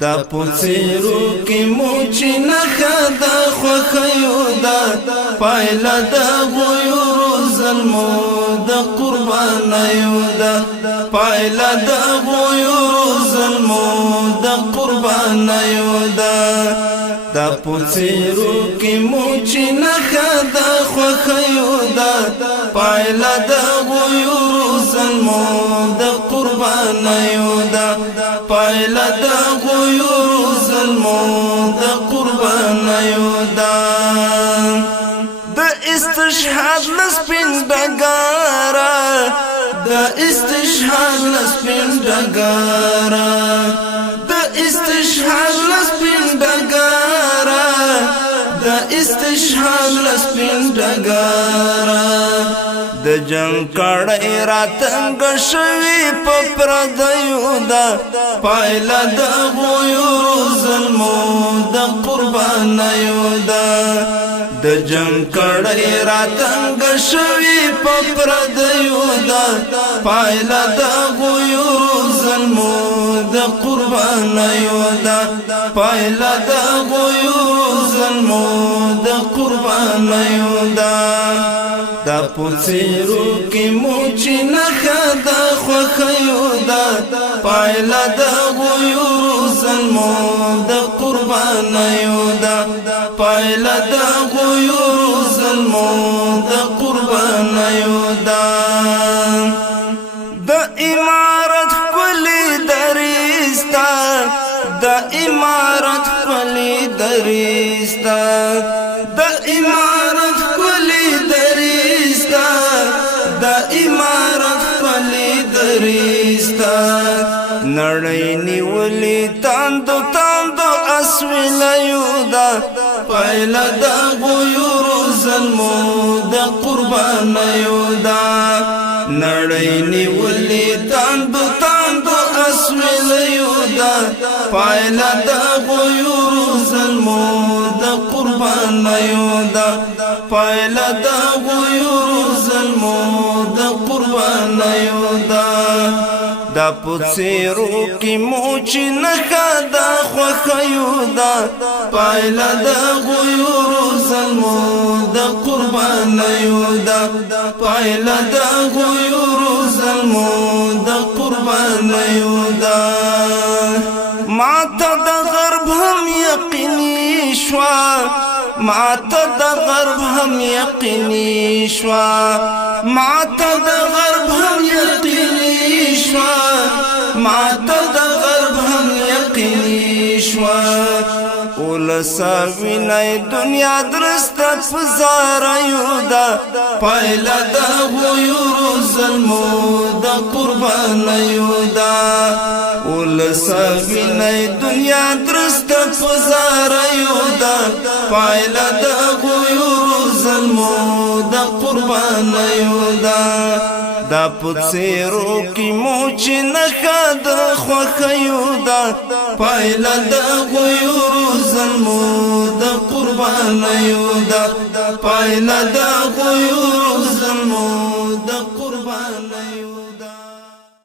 دا پوڅیرو کې موچی نخا دا خوخیو دا پایلا دا غیورو ظلمو دا قربانیو دا پایلا دا غیورو ظلمو دا قربانیو دا دا پوڅیرو کې موچی نخا دا خوخیو دا پایلا دا غیورو ظلمو دا قربانیو دا پایلا دا غیورو ظلمو دا قربانیو دا دا استشهاد لسپین ډګارا دا استشهاد لسپین ډګارا دا استشهاد لسپین ډګارا دا استشهاد لسپین ډګارا د جنگ کړه راتنګ شوی په پردیو دا پایلا د غیورو ظلمو د قربانیو دا د جنگ کړه راتنګ شوی په پردیو دا پایلا د غیورو ظلمو د قربانیو دا پایلا د غیورو ظلمو د قربانیو دا دا پوڅیرو کې موچی نخا دا خوخیو دا پایلا دا غیورو ظلمو دا قربانیو دا پایلا دا غیورو ظلمو دا قربانیو دا دا امارت کلی دریستا دا امارت کلی دریستا دا امارت کلی دریستا دا امارت کلی دریستا نړۍ نیولې تاندو تاندو اسویلیو دا پایلا دا غیورو ظلمو دا قربانیو دا نړۍ نیولې تاندو تاندو اسویلیو دا پایلا دا غیورو ظلمو دا قربانیو دا پایلا دا غیورو ظلمو دا قربانیو دا دا پوڅیرو کې موچی نخا دا خوخیو دا پایلا دا غیورو ظلمو دا قربانیو دا پایلا دا غیورو ظلمو دا قربانیو دا ماته د غرب هم یقیني شوا ماته د غرب هم یقیني شوا ماته د غرب هم یقیني شوا ماته د غرب هم یقیني شوا ولسا وینای دنیا درسته فزاریو دا پایلا د غیورو ظلمو د قربانیو دا ولسا وینای دنیا درسته فزاریو دا پایلا د غیورو ظلمو د قربانیو دا دا پوڅیرو کې موچی نخا د خوخیو دا پایلا د غیورو ظلمو د قربانیو دا پایلا د غیورو ظلمو